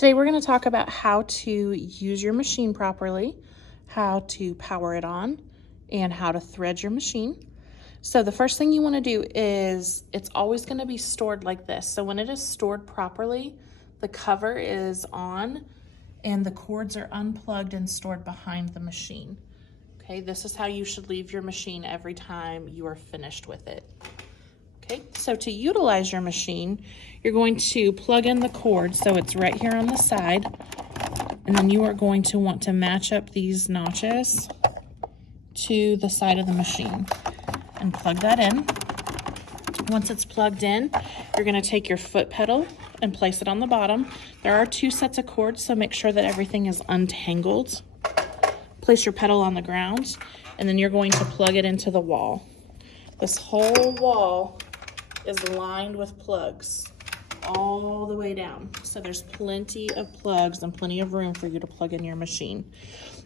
Today we're going to talk about how to use your machine properly, how to power it on, and how to thread your machine. So the first thing you want to do is, it's always going to be stored like this. So when it is stored properly, the cover is on and the cords are unplugged and stored behind the machine. Okay, this is how you should leave your machine every time you are finished with it. Okay, so to utilize your machine, you're going to plug in the cord so it's right here on the side, and then you are going to want to match up these notches to the side of the machine and plug that in. Once it's plugged in, you're going to take your foot pedal and place it on the bottom. There are 2 sets of cords, so make sure that everything is untangled. Place your pedal on the ground, and then you're going to plug it into the wall. This whole wall is lined with plugs all the way down. So there's plenty of plugs and plenty of room for you to plug in your machine.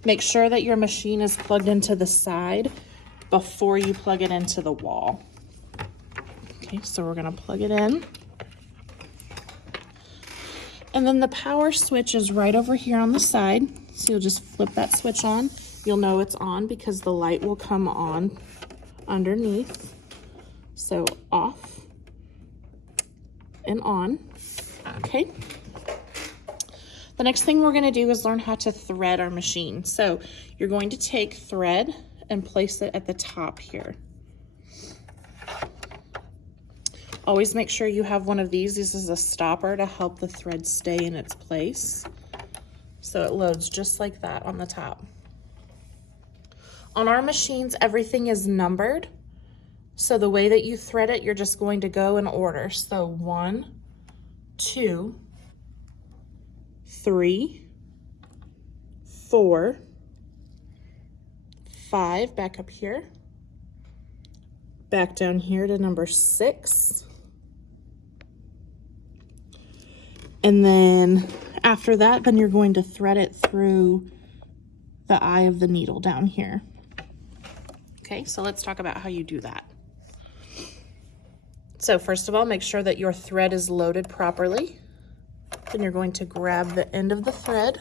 Make sure that your machine is plugged into the side before you plug it into the wall. Okay, so we're gonna plug it in. And then the power switch is right over here on the side. So you'll just flip that switch on. You'll know it's on because the light will come on underneath. So off and on. Okay. The next thing we're going to do is learn how to thread our machine. So you're going to take thread and place it at the top here. Always make sure you have one of these. This is a stopper to help the thread stay in its place. So it loads just like that on the top. On our machines, everything is numbered. So the way that you thread it, you're just going to go in order. So 1, 2, 3, 4, 5, back up here, back down here to number 6. And then after that, then you're going to thread it through the eye of the needle down here. Okay, so let's talk about how you do that. So first of all, make sure that your thread is loaded properly. Then you're going to grab the end of the thread.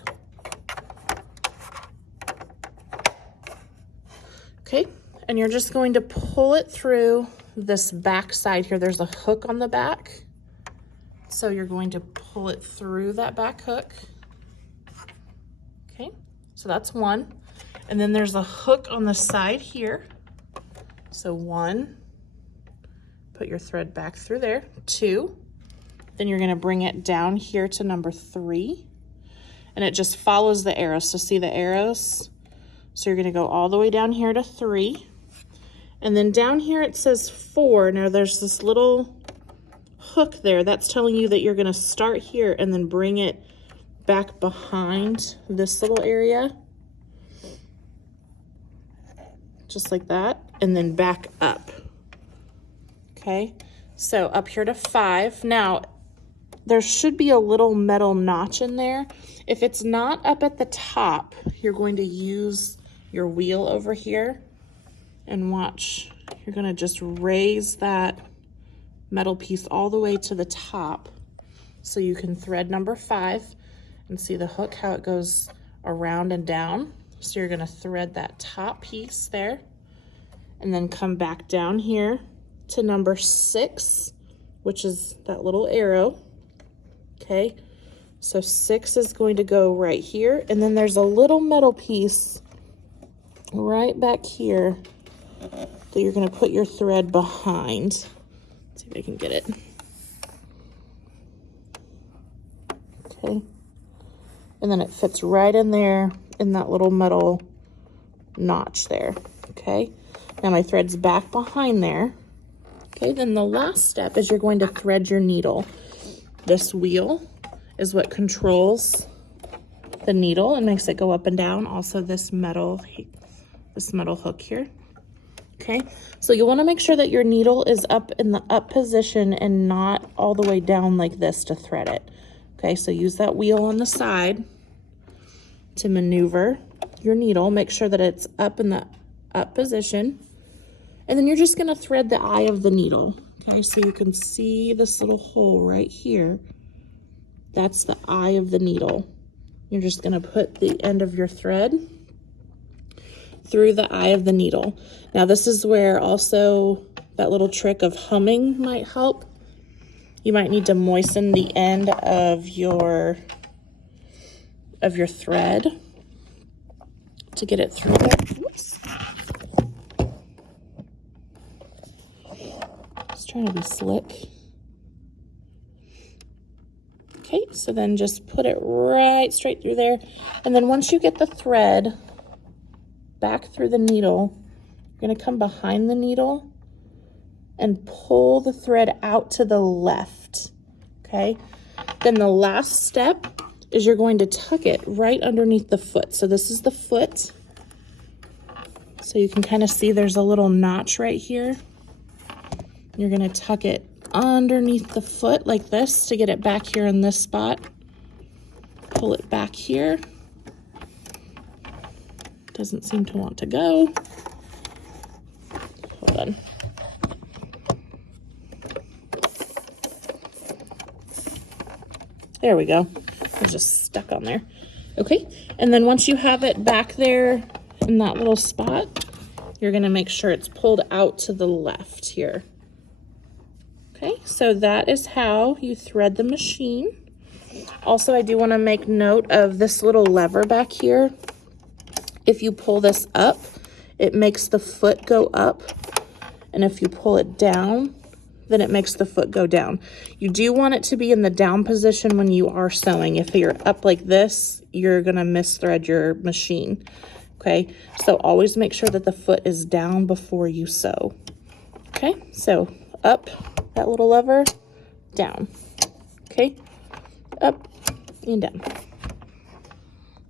Okay, and you're just going to pull it through this back side here. There's a hook on the back. So you're going to pull it through that back hook. Okay, so that's 1. And then there's a hook on the side here. So 1. Put your thread back through there. 2, then you're going to bring it down here to number 3, and it just follows the arrows. So see the arrows? So you're going to go all the way down here to 3, and then down here it says 4. Now there's this little hook there. That's telling you that you're going to start here and then bring it back behind this little area, just like that, and then back up. Okay, so up here to 5. Now, there should be a little metal notch in there. If it's not up at the top, you're going to use your wheel over here and watch. You're going to just raise that metal piece all the way to the top so you can thread number 5 and see the hook, how it goes around and down. So you're going to thread that top piece there and then come back down here to number 6, which is that little arrow. Okay, so 6 is going to go right here, and then there's a little metal piece right back here that you're going to put your thread behind. Let's see if I can get it. Okay, and then it fits right in there in that little metal notch there. Okay, now my thread's back behind there. Okay, then the last step is you're going to thread your needle. This wheel is what controls the needle and makes it go up and down. Also this metal hook here. Okay, so you want to make sure that your needle is up in the up position and not all the way down like this to thread it. Okay, so use that wheel on the side to maneuver your needle. Make sure that it's up in the up position. And then you're just going to thread the eye of the needle. Okay, so you can see this little hole right here. That's the eye of the needle. You're just going to put the end of your thread through the eye of the needle. Now this is where also that little trick of humming might help. You might need to moisten the end of your thread to get it through there. Oops. Just trying to be slick. Okay, so then just put it right straight through there. And then once you get the thread back through the needle, you're going to come behind the needle and pull the thread out to the left. Okay, then the last step is you're going to tuck it right underneath the foot. So this is the foot. So you can kind of see there's a little notch right here. You're going to tuck it underneath the foot like this to get it back here in this spot. Pull it back here. Doesn't seem to want to go. Hold on. There we go. It's just stuck on there. Okay, and then once you have it back there in that little spot, you're going to make sure it's pulled out to the left here. Okay, so that is how you thread the machine. Also, I do want to make note of this little lever back here. If you pull this up, it makes the foot go up. And if you pull it down, then it makes the foot go down. You do want it to be in the down position when you are sewing. If you're up like this, you're going to misthread your machine. Okay, so always make sure that the foot is down before you sew. Okay, so up, that little lever, down. Okay, up and down.